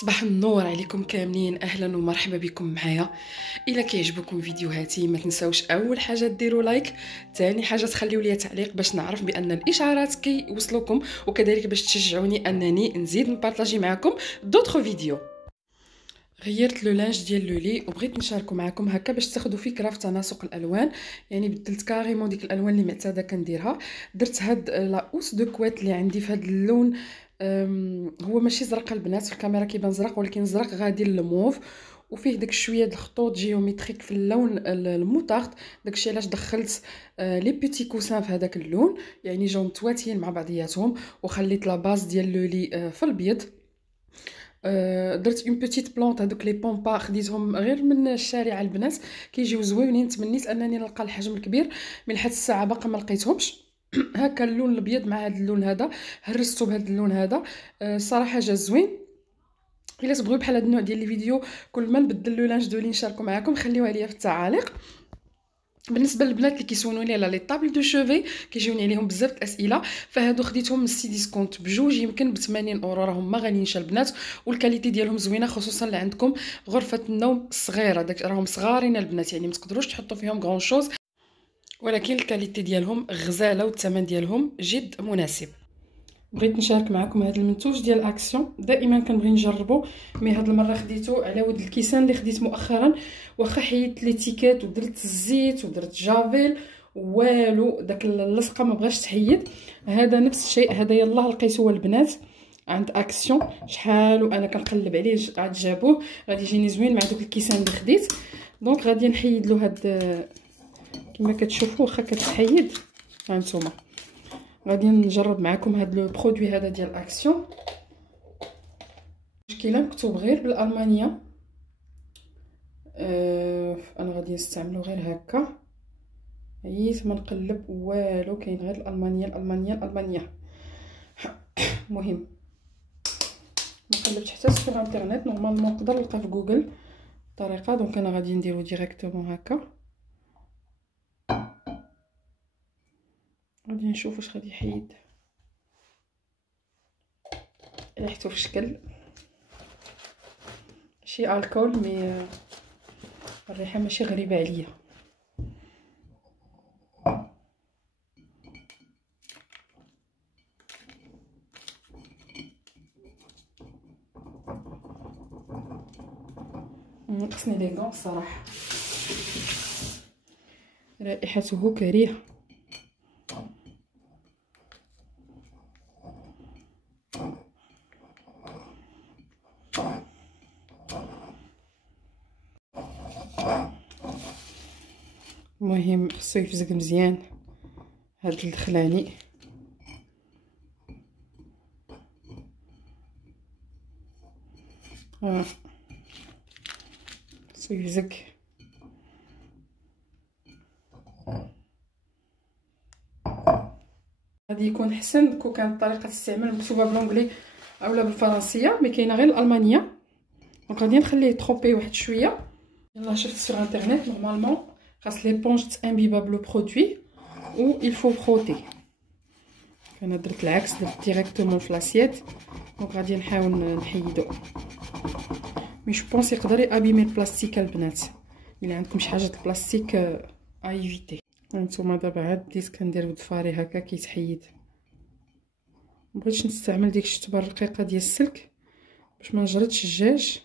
صباح النور عليكم كاملين، اهلا ومرحبا بكم معايا. الا كيعجبكم فيديوهاتي ما تنساوش اول حاجه ديروا لايك، ثاني حاجه تخليوا لي تعليق باش نعرف بان الاشعارات كيوصلوكم، وكذلك باش تشجعوني انني نزيد نبارطاجي معكم دوطخ فيديو. غيرت لو لانج ديال لو لي وبغيت نشاركو معكم هكا باش تاخذوا فكره في تناسق الالوان. يعني بدلت كاريمون ديك الالوان اللي معتاده كنديرها. درت هاد لا اوس دو كويت اللي عندي في هاد اللون. هو ماشي زرق البنات، في الكاميرا كيبان زرق ولكن زرق غادي للموف، وفيه داك شويه د الخطوط جيومتريك في اللون الموطارد. داكشي علاش دخلت لي بيتي كوسان في هذاك اللون، يعني جاو متواتيين مع بعضياتهم، وخليت لا باز ديال لو لي في البيض. درت اون بوتيت بلونط، هذوك لي بومبا خديتهم غير من الشارع البنات، كيجيو زوينين. تمنيت انني نلقى الحجم الكبير من حد الساعه باقا ما لقيتهمش. هكا اللون الابيض مع هذا اللون هذا، هرستو بهذا اللون هذا. صراحه جا زوين. الا تبغيو بحال هذا النوع ديال لي فيديو كل ما نبدل لو لانج دولي نشاركو معكم، خليوها ليا في التعاليق. بالنسبه للبنات اللي كيسولوني على لي طابل دو شوفي كيجيوني عليهم بزاف الاسئله، فهادو خديتهم من سي ديسكونت بجوج يمكن ب 80 اورو، راهم ما غاليينش البنات، والكاليتي ديالهم زوينه، خصوصا اللي عندكم غرفه النوم الصغيره. داك راهم صغارين البنات، يعني ما تقدروش تحطوا فيهم غون شوز، ولكن الكاليتي ديالهم غزاله والثمن ديالهم جد مناسب. بغيت نشارك معكم هذا المنتوج ديال اكسيون، دائما كنبغي نجربو، مي هاد المره خديته على ود الكيسان اللي خديت مؤخرا. واخا حيدت ليتيكيت ودرت الزيت ودرت جافيل والو، داك اللصقه ما بغاش تحيد. هذا نفس الشيء، هذا يلاه لقيتو البنات عند اكسيون، شحال وانا كنقلب عليه عاد جابوه. غادي يجيني زوين مع دوك الكيسان اللي خديت. دونك غادي نحيد له هاد كما كتشوفوا، واخا كتحيد ها نتوما. غادي نجرب معكم هاد لو برودوي هذا ديال اكسيون. مشكله مكتوب غير بالالمانيه، انا غادي نستعملو غير هكا. عييت ما نقلب والو، كاين غير الالمانيه الالمانيه الالمانيه. مهم ما قلبت حتى في انترنت، نورمالمون نقدر نلقى في جوجل الطريقه. دونك انا غادي نديرو ديريكتومون هكا، غادي نشوف واش غادي يحيد. ريحته في شكل شي الكول، مي الريحه ماشي غريبه عليا. نقصني لي غون صراحه، رائحته كريهه. المهم خصو يفزق مزيان هاد الدخلاني. خصو يفزق. غادي يكون حسن كون كانت طريقه الاستعمال مكتوبه بالانجلي اولا بالفرنسيه، مي كاينه غير الالمانيه. دونك غادي نخليه طروبي واحد شويه. يلاه شفت سور انترنت نورمالمون خاص ليبونج تامبيباب لو برودوي و il faut frotter. انا درت العكس، درت ديريكتومون في لاسييت. دونك غادي نحاول نحيدو، مي جو بونس يقدر يابيمي البلاستيك البنات. الا عندكم شي حاجه البلاستيك ايفيتي. هانتوما دابا عاد بديت كندير بالضفاري هكا كيتحيد. مبغيتش نستعمل ديك الشتبه الرقيقه ديال السلك باش ما نجردش الدجاج.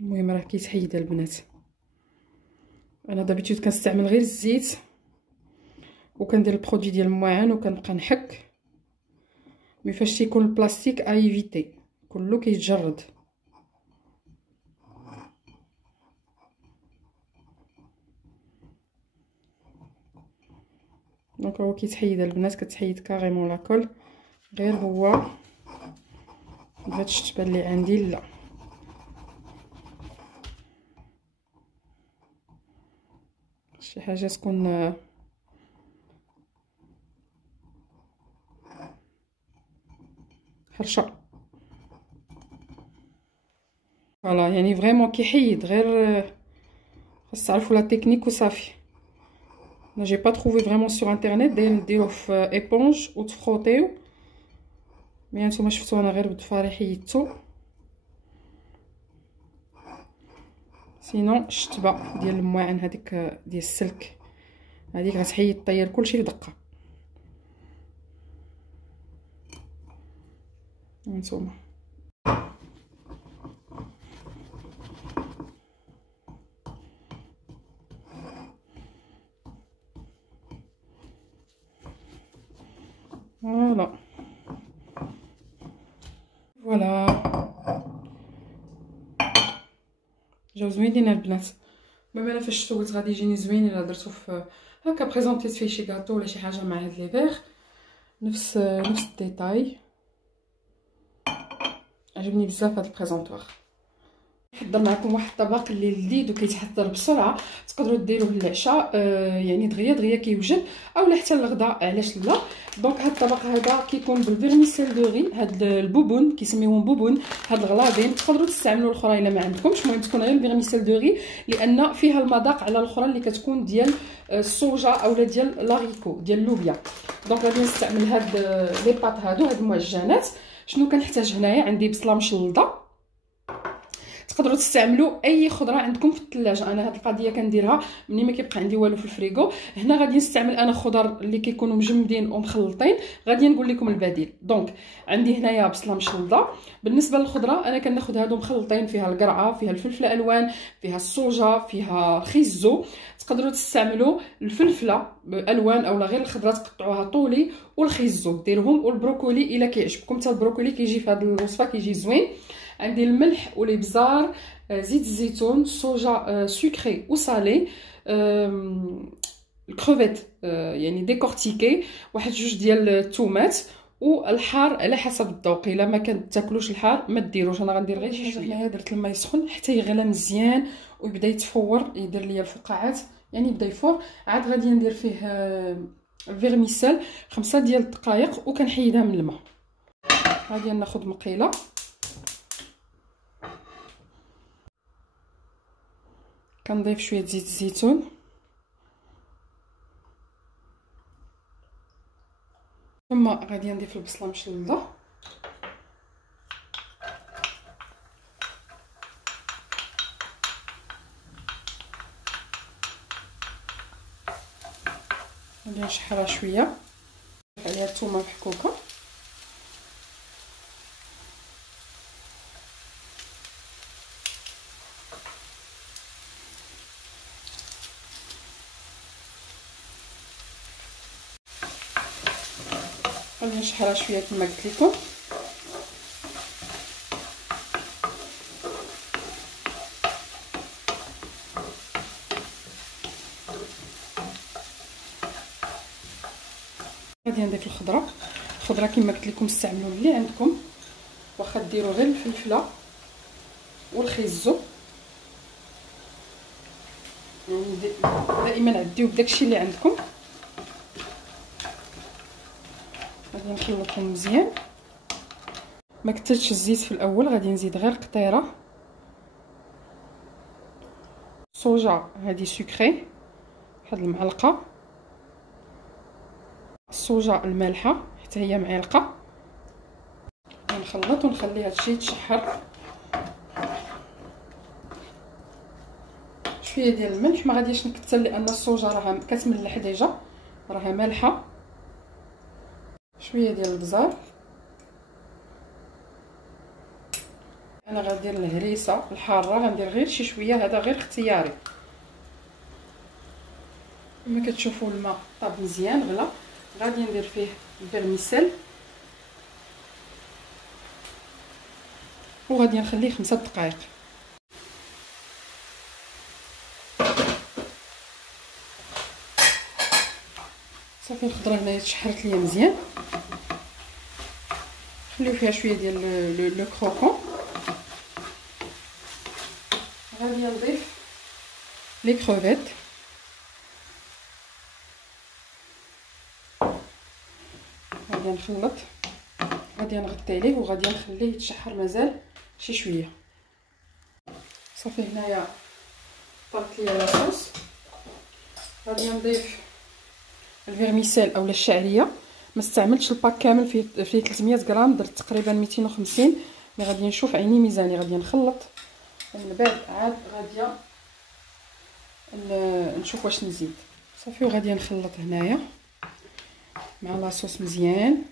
المهم راه كيتحيد البنات. انا دابيتود كنستعمل غير الزيت وكندير البرودوي ديال الماعن وكنبقى نحك، مي فاش تيكون البلاستيك ايفيتي كله كيتجرد. دونك هو كيتحيد البنات، كتحيد كاريمون لاكول. غير هو بهاد الشتبه اللي عندي لا، شي حاجه تكون حرشه. فوالا يعني فريمون كيحيد، غير خاص تعرفوا لا تكنيك وصافي. انا جي با تروفي فريمون سور انترنت، داير نديروه في ايبونج وتفروطيو. مي نتوما شفتو انا غير بالضفاري حيدتو. سينو الشتبه ديال المواعن هذيك ديال السلك هذيك غتحيد طير كلشي في دقه. هانتوما فوالا فوالا جاو زوينين البنات. المهم انا فاش سولت غادي يجيني زوين الا درتو في هكا بريزونطيت فيه شي كاطو ولا شي حاجه مع هاد لي فيغ نفس الديتاي. عجبني بزاف هاد البريزونطوار. نحضر معكم واحد الطبق اللي لذيذ وكيتحضر بسرعه، تقدروا ديروه للعشاء يعني دغيا كيوجد اولا حتى للغداء علاش لا. دونك هاد الطبق هذا كيكون بالفيرميسيل دو ري، هاد البوبون كيسميوهم بوبون، هاد الغلاضين تقدروا تستعملوا الاخرى الا ما عندكمش، المهم تكون غير الفيرميسيل دو ري لان فيها المذاق على الاخرى اللي كتكون ديال الصوجه اولا ديال لاريكو ديال اللوبيا. دونك غادي نستعمل هاد لي باط هادو هاد المعجنات. شنو كنحتاج هنايا؟ عندي بصله مشلضه، تقدروا تستعملوا اي خضره عندكم في الثلاجه. انا هاد القضيه كنديرها ملي ما كيبقى عندي والو في الفريغو. هنا غادي نستعمل انا خضر اللي كيكونوا مجمدين ومخلطين، غادي نقول لكم البديل. دونك عندي هنايا بصله مشلضه. بالنسبه للخضره انا كناخذ هادو مخلطين، فيها القرعه، فيها الفلفل الالوان، فيها الصوجه، فيها خيزو. تقدروا تستعملوا الفلفله الوان اولا غير الخضره تقطعوها طولي، والخيزو ديروهم، والبروكولي الا كيعجبكم حتى البروكولي كيجي في هذه الوصفه كيجي زوين. عندي الملح والابزار، زيت الزيتون، صوجا سكري وصالي، الكروفيت يعني ديكورتيكي، واحد جوج ديال الثومات، والحار على حسب الذوق. الا ما كتاكلوش الحار ما ديروش، انا غندير غير شي شويه. هنايا درت الماء يسخن حتى يغلى مزيان ويبدا يتفور، يدير ليا الفقاعات يعني بدا يفور. عاد غادي ندير فيه الفيرميسيل 5 ديال الدقائق وكنحيدها من الماء. غادي ناخذ مقيله كنضيف شويه زيت الزيتون، ثم غادي نضيف البصله مشلضه، غادي نشحرها شويه، نضيف عليها الثومه محكوكه، غادي نشحرها شويه كما قلت لكم. غادي نضيف الخضره كما قلت لكم استعملوا اللي عندكم، واخا ديروا غير الفلفله والخيزو، يعني دائما عديو بداكشي اللي عندكم. غادي نخلطهم مزيان. ما كثرتش الزيت في الاول، غادي نزيد غير قطيره صوجا هذه سكري واحد المعلقه، الصوجا المالحه حتى هي معلقه. نخلط ونخلي هادشي يتشحر. شويه ديال الملح، ما غاديش نكثر لان الصوجا راها كتملح ديجا، راها مالحه. شويه ديال البزار، انا غندير الهريسه الحاره، غندير غير شي شويه، هذا غير اختياري. كما كتشوفوا الماء طاب مزيان غلا، غادي ندير فيه الفيرميسيل وغادي نخليه 5 دقائق. صافي الخضره هنايا تشحرت ليا مزيان، خليو فيها شويه ديال لو كروكون. غادي نضيف لي كروفيت، غادي نخلط، غادي نغطي عليه وغادي نخليه يتشحر مازال شي شويه. صافي هنايا طابت ليا لاصوص. غادي نضيف الفيرميسيل اولا الشعريه، ما استعملتش الباك كامل، فيه 300 غرام، درت تقريبا 250. مي غادي نشوف عيني ميزاني. غادي نخلط ومن بعد عاد غادي نشوف واش نزيد. صافي وغادي نخلط هنايا مع لاصوص مزيان.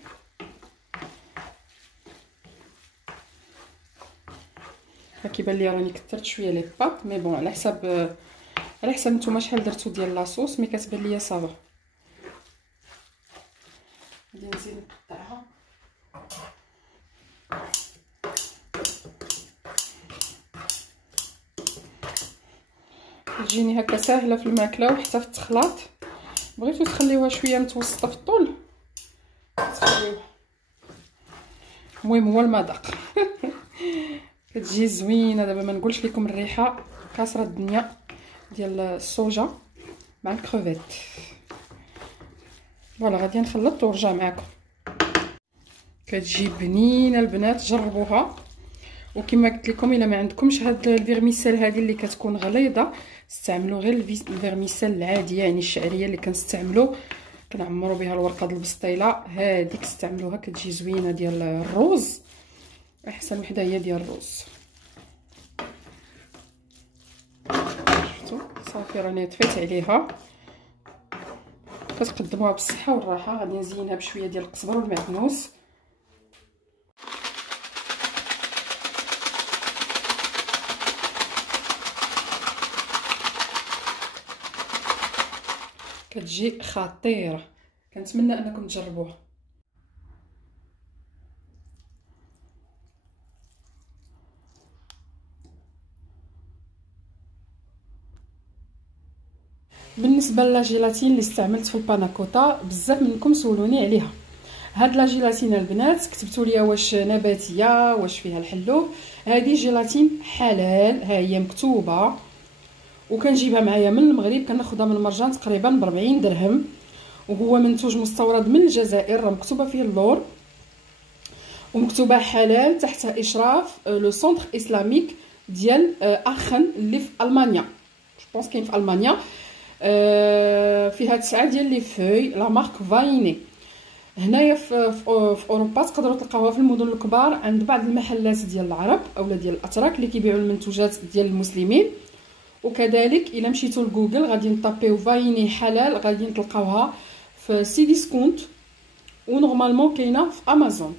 كيبان لي راني كثرت شويه لي باط، مي بون على حساب نتوما شحال درتو ديال لاصوص، مي كتبان ليا صافا. غادي نزيد نقطعها. تجيني هكا ساهله في الماكله وحتى في التخلاط. بغيتو تخليوها شويه متوسطه في الطول تخليوها. المهم هو المذاق. كتجي زوينه. دابا ما نقولش لكم الريحه كاسره الدنيا ديال الصوجا مع الكروفيت. فوالا غادي نخلط ونرجع معكم. كتجي بنينه البنات، جربوها. وكما قلت لكم الا ما عندكمش هاد الفيرميسيل هذه اللي كتكون غليظه، استعملوا غير الفيرميسيل العاديه، يعني الشعريه اللي كنستعملوا كنعمروا بها الورقه د البسطيله، هذيك استعملوها كتجي زوينه. ديال الروز احسن وحده هي ديال الروز. شفتوا صافي راني طفيت عليها. كتقدموها بالصحه والراحه. غادي نزينها بشويه ديال القزبر والمعدنوس. كتجي خطيره، كنتمنى انكم تجربوها. بالنسبه للاجيلاتين اللي استعملت في الباناكوتا، بزاف منكم سولوني عليها. هاد لاجيلاتين البنات كتبتوا لي واش نباتيه واش فيها الحلوف. هذه جيلاتين حلال، ها هي مكتوبه، وكنجيبها معايا من المغرب. كناخذها من مرجان تقريبا ب 40 درهم، وهو منتوج مستورد من الجزائر. راه مكتوبه فيه اللور ومكتوبه حلال تحت اشراف لو سونتر اسلاميك ديال اخن اللي في المانيا. جو بونس كاين في المانيا. فيها 9 ديال لي فوي لا مارك فايني. هنايا في اوروبا تقدروا تلقاوها في المدن الكبار عند بعض المحلات ديال العرب اولا ديال الاتراك اللي كيبيعوا المنتوجات ديال المسلمين. وكذلك الا مشيتوا لجوجل غادي نطابيو فايني حلال غادي تلقاوها في سي ديسكونت، ونورمالمون كاينه في امازون.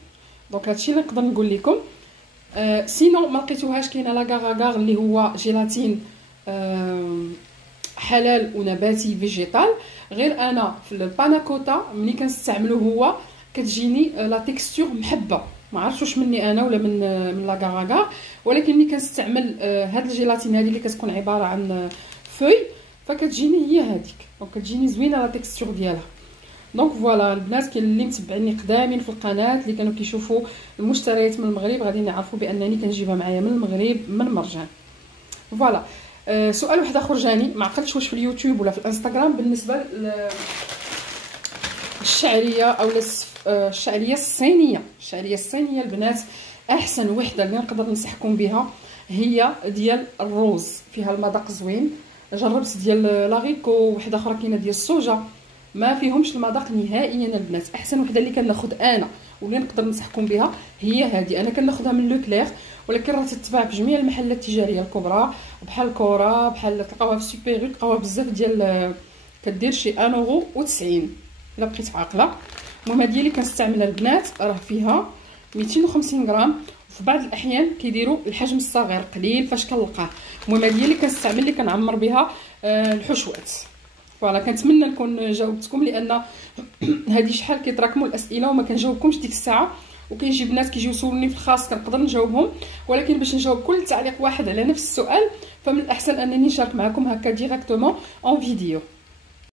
دونك هادشي اللي نقدر نقول لكم. سينو ما لقيتوهاش كاينه لا غاغاغ اللي هو جيلاتين حلال ونباتي فيجيتال. غير انا في الباناكوتا ملي كنستعملو هو كتجيني لا تيكستور محبه. ما عرفتش واش مني انا ولا من لا غاغاغا، ولكن ملي كنستعمل هاد الجيلاتين هذه اللي كتكون عباره عن فوي فكتجيني هي هذيك. دونك كتجيني زوينه لا تيكستور ديالها. دونك فوالا البنات كاين اللي متبعيني قدامين في القناه اللي كانوا كيشوفوا المشتريات من المغرب غادي يعرفوا بانني كنجيبها معايا من المغرب من مرجان. فوالا. سؤال واحد اخر جاني، ما عقلتش واش في اليوتيوب ولا في الانستغرام بالنسبه للشعريه او الشعريه الصينيه. الشعريه الصينيه البنات احسن وحده اللي نقدر ننصحكم بها هي ديال الروز، فيها المذاق زوين. جربت ديال لاغيكو وحده اخرى كاينه ديال الصوجا، ما فيهمش المذاق نهائيا البنات. احسن وحده اللي كناخذ انا واللي نقدر ننصحكم بها هي هذه. انا كناخذها من لو كلير، ولكن راه تتباع في جميع المحلات التجاريه الكبرى بحال كورا، بحال تلقاوها في سوبيرو، تلقاوها بزاف ديال كدير شي 1.90 الا بقيت عاقله. المهم هذه اللي كنستعملها البنات راه فيها 250 غرام، وفي بعض الاحيان كيديروا الحجم الصغير قليل فاش كنلقاه. المهم هذه اللي كنستعمل اللي كنعمر بها الحشوات. فوالا كنتمنى نكون جاوبتكم، لان هذه شحال كيتراكموا الاسئله وما كنجاوبكمش ديك الساعه، وكاين شي بنات كيجيو يسولوني في الخاص كنقدر نجاوبهم، ولكن باش نجاوب كل تعليق واحد على نفس السؤال فمن الاحسن انني نشارك معكم هكا ديريكتومون اون فيديو.